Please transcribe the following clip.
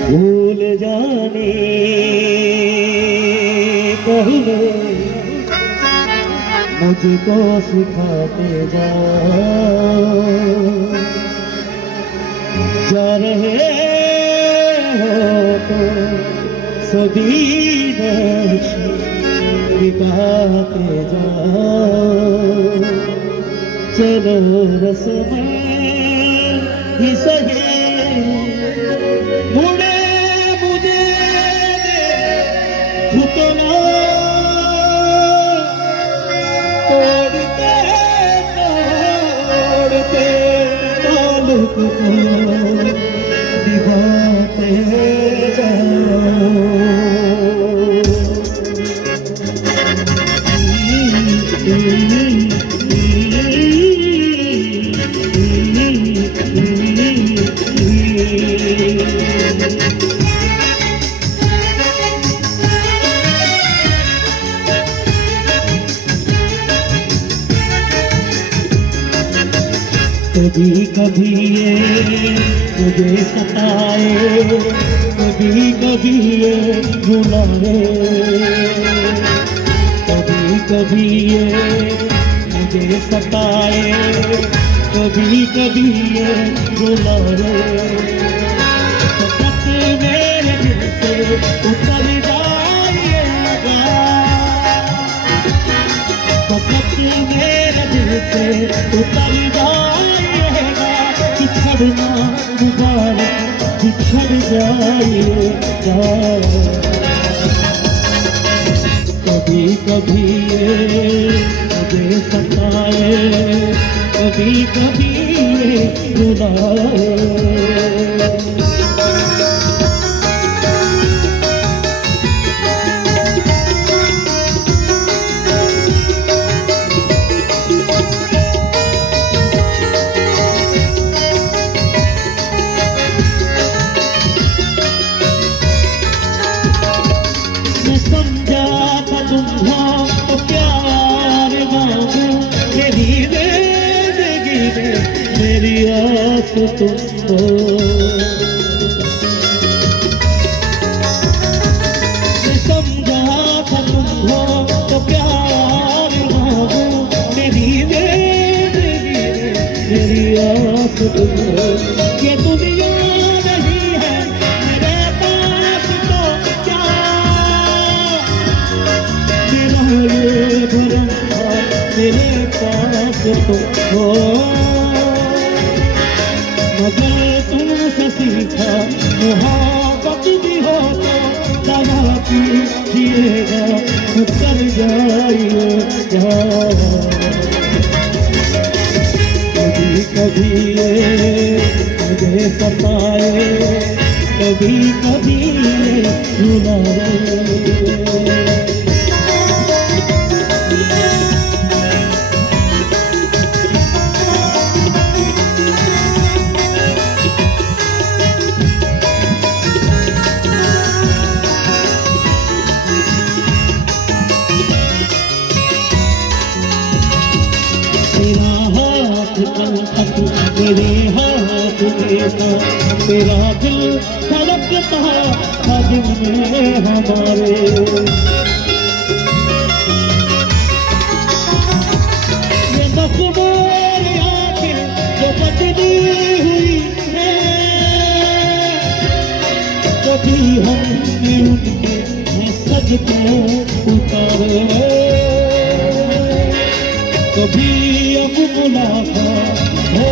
भूल जाने कहने मुझको सिखाते जा रहे हो तो सभी नक्शे मिटाते जाओ। चलो रस्में ही सही मुड़े मुझे घुटना तोड़ते तोड़ते ताल्लुक को निभाते जाओ। कभी कभी ये मुझे सताए, कभी कभी ये रुलाए, कभी कभी ये मुझे सताए, कभी कभी ये रुलाए। फकत मेरे दिल से उतर जाइएगा, फकत मेरे दिल से उतर जाइएगा। बिछड़ना मुबारक बिछड़ जाइएगा। कभी कभी ये मुझे सताए, कभी कभी ये रुलाए। समझा था तुम हो तो प्यार मांगू, मेरी जिंदगी में मेरी आस तुम हो। समझा था तुम हो तो प्यार मांगू, मेरी जिंदगी में मेरी आस तुम हो। ये दुनिया नहीं है मेरे पास तो क्या, ये भरम मेरे पास तो हो। मगर तुमसे सीखा मोहब्बत भी हो तो दवा कीजिएगा, उतर जाइएगा। कभी कभी ये मुझे सताए, कभी कभी ये रुलाए। तेरा हाथ तक मेरे हाथ देता, तेरा दिल धड़कता था दिल में हमारे। ये मखमूर आंखें जो बदली हुई है, कभी हमने उनके सजदे उतारे, कभी अब मुलाकात हो